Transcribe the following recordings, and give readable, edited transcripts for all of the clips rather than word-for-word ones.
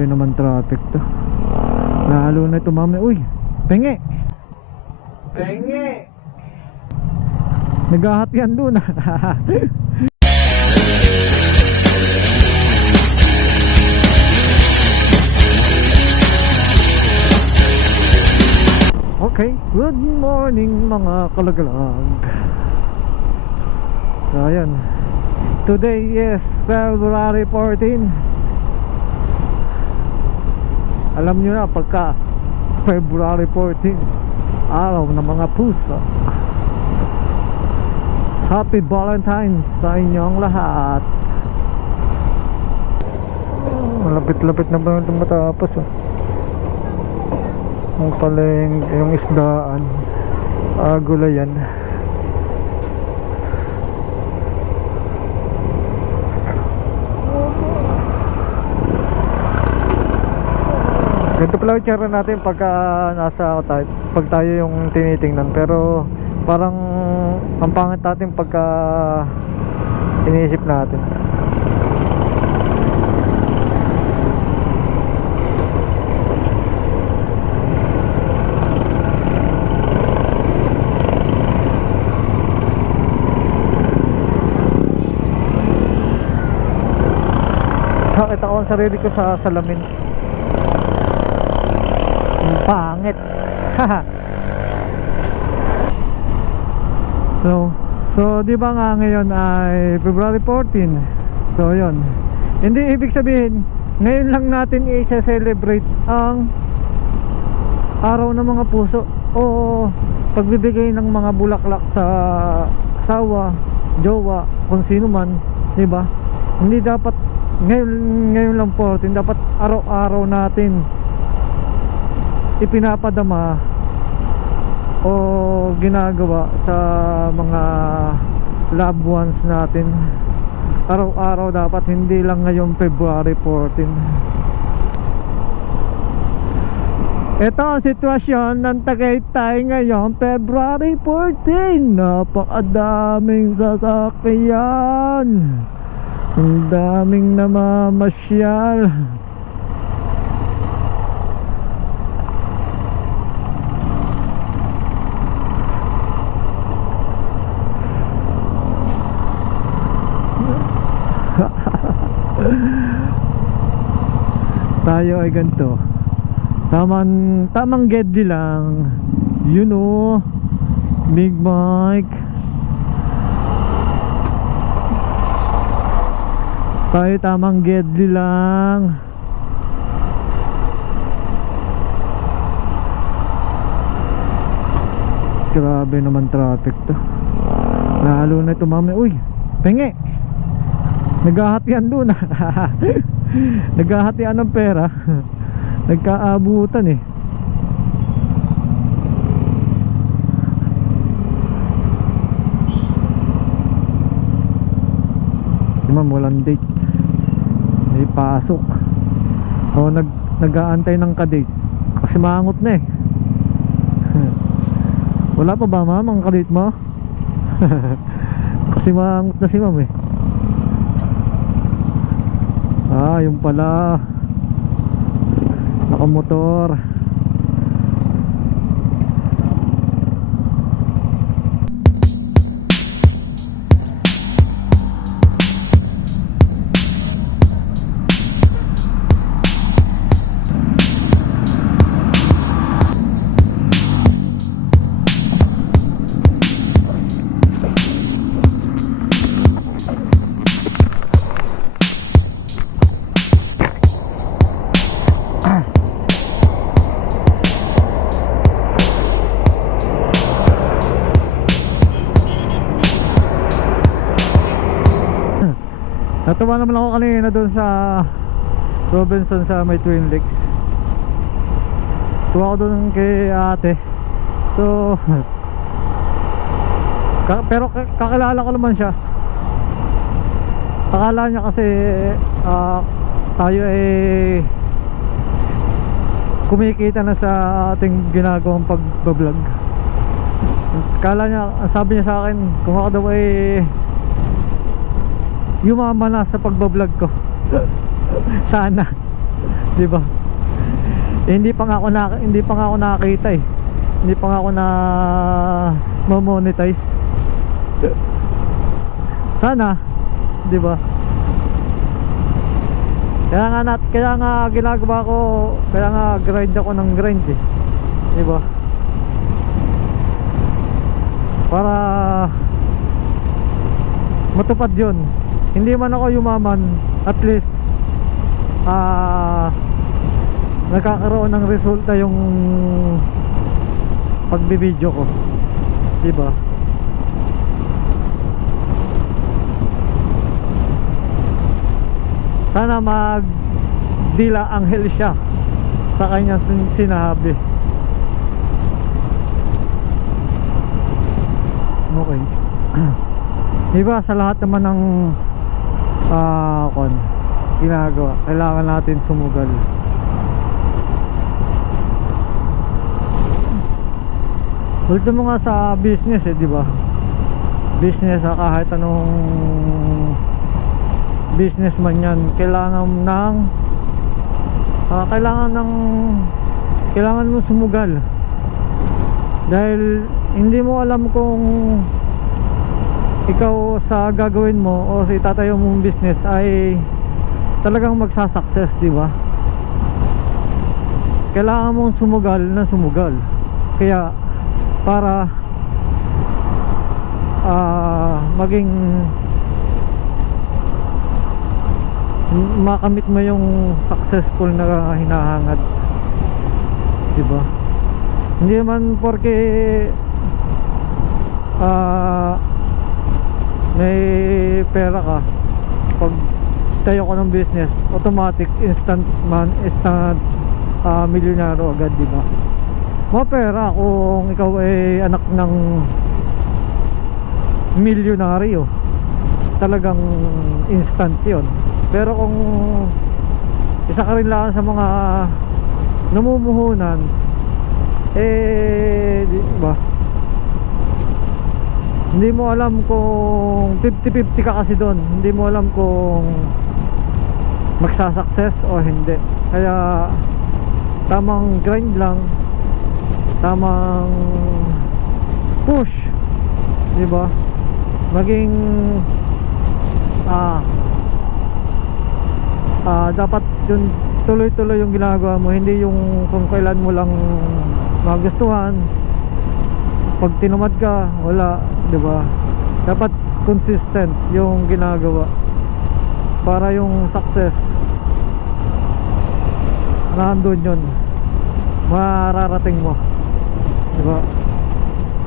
Grabe naman traffic to. Lalo na ito mami. Uy, penge. Penge. Naghahatian doon. Okay, good morning mga kalagalag. So ayan, today is February 14. Alam nyo na, pagka February 14, araw ng mga puso. Happy Valentine's sa inyong lahat. Malapit-lapit na ba yung matapos Ang pala yung isdaan sa Gulayan. Ganito pala yung tsara natin pagka nasa tayo, pag tayo yung tinitingnan. Pero parang ang pangit natin pagka iniisip natin. Nakita ko ang sarili ko sa salamin. Ang pangit. So di ba nga ngayon ay February 14. So yun, hindi ibig sabihin ngayon lang natin i-celebrate ang araw ng mga puso o pagbibigay ng mga bulaklak sa asawa, jowa, kung sino man, di ba? Hindi dapat ngayon lang 14, dapat araw-araw natin ipinapadama o ginagawa sa mga loved ones natin. Araw-araw dapat, hindi lang ngayong February 14. Ito ang sitwasyon ng Tagaytay ngayong February 14. Napakadaming sasakyan, ang daming namamasyal. Tayo ay ganito, tamang gedli lang, you know, Big Mike. Tayo tamang gedli lang. Grabe naman traffic to. Lalo na ito mami. Uy, penge. Naghahatian doon. Naghahatian ng pera. Nagkaabutan eh. Si ma'am walang date, may pasok o nag-aantay ng ka-date kasi mangot na eh. Wala pa ba ma'am ang ka-date mo? Kasi mangot na si ma'am eh. Yung pala, nakamotor. Natuwa naman ako kanina doon sa Robinson sa may Twin Lakes. Tuwa ako doon kay ate. So pero kakilala ko naman siya. Akala niya kasi tayo ay kumikita na sa ating ginagawang pagbablog. Akala niya, sabi niya sa akin kung ako daw ay yumaman na sa pagbablog ko. Sana Di ba? Hindi pa nga ako nakakita eh. Hindi pa nga ako na ma-monetize. Sana, di ba? Kaya nga ginagawa ko, kaya nga grind ako ng grind eh. Di ba? Para matupad 'yon. Hindi man ako yumaman, at least nagkakaroon ng resulta yung pagbibideo ko, di ba? Sana magdila anghel siya sa kanyang sinabi. Okay. Diba sa lahat naman ng ginagawa, kailangan natin sumugal. Ultimo nga sa business eh, diba? Business, kahit anong business man yan, kailangan mo sumugal. Dahil hindi mo alam kung ikaw sa gagawin mo o sa itatayo mong business ay talagang magsasucess, di ba? Kailangan mong sumugal na sumugal. Kaya para maging makamit mo yung successful na hinahangad, di ba? Hindi naman porke may pera ka, pag tayo ko ng business, automatic instant milyonaryo agad, di ba? Mapera kung ikaw ay anak ng milyonaryo, talagang instant yon. Pero kung isa ka rin lang sa mga namumuhunan, di ba? Hindi mo alam kung 50-50 ka kasi doon. Hindi mo alam kung magsasucess o hindi. Kaya tamang grind lang, tamang push, di ba? Maging dapat yun, tuloy-tuloy yung ginagawa mo, hindi yung kung kailan mo lang magustuhan. Pag tinumad ka, wala, di ba? Dapat consistent yung ginagawa para yung success nandun yun, mararating mo, di ba?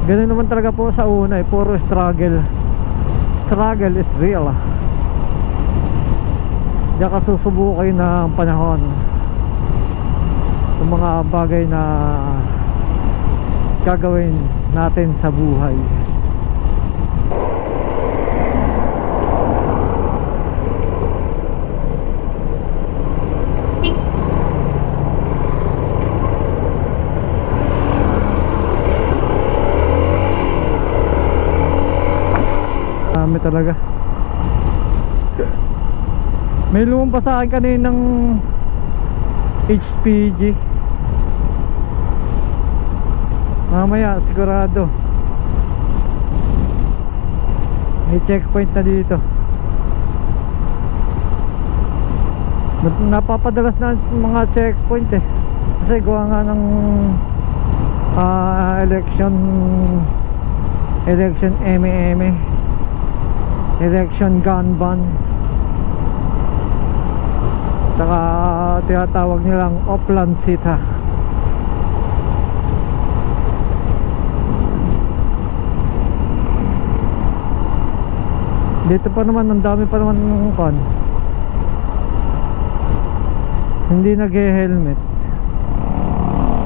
Ganun naman talaga po sa una eh, puro struggle. Struggle is real. Diyan ka susubukin ng panahon sa mga bagay na gagawin natin sa buhay. Dami talaga. May lumang pa sa akin kaninang HPG. Mamaya sigurado may checkpoint na dito. Napapadalas na mga checkpoint eh, kasi gawa nga ng election eme, election gun ban, saka tinatawag nilang Oplan Sita. Dito pa naman, ang dami pa naman ng kon, hindi nag-helmet.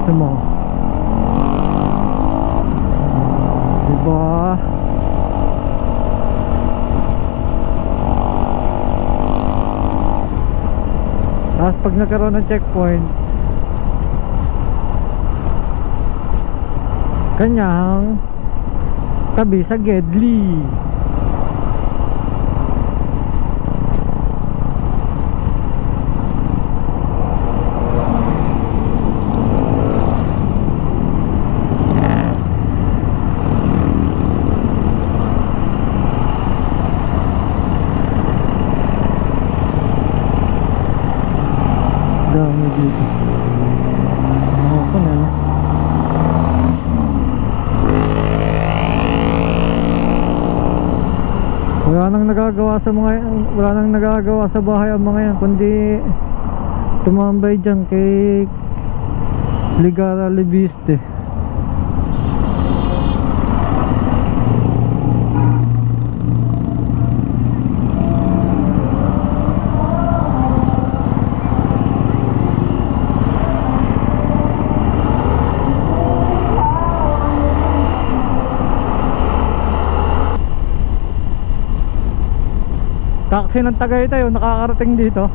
Ito mo, diba? Tapos pag nagkaroon ng checkpoint, kanyang tabi sa Gedli. Dami dito. Ako na, no? Wala nang nagagawa sa bahay ang mga yan kundi tumambay dyan kay Ligara Libiste. Taxi ng Tagaytay oh, nakakarating dito.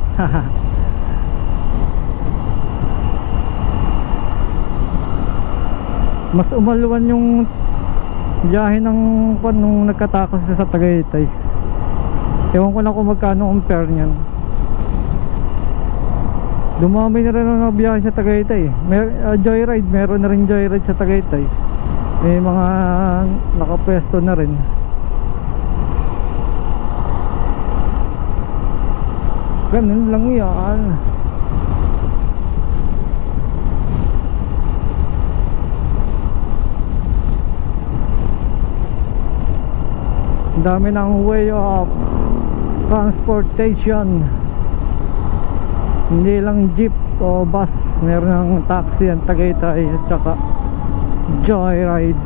Mas umaluwan yung biyahe ng nung nagkatakas sa Tagaytay. Ewan ko lang kung magkano ang fare niyan. Dumami na rin ang biyahe sa Tagaytay. Joyride, meron na rin joyride sa Tagaytay. May mga nakapwesto na rin. Ganun lang yan. Ang dami ng way of transportation. Hindi lang jeep o bus, meron ng taxi ang Tagaytay at saka joyride.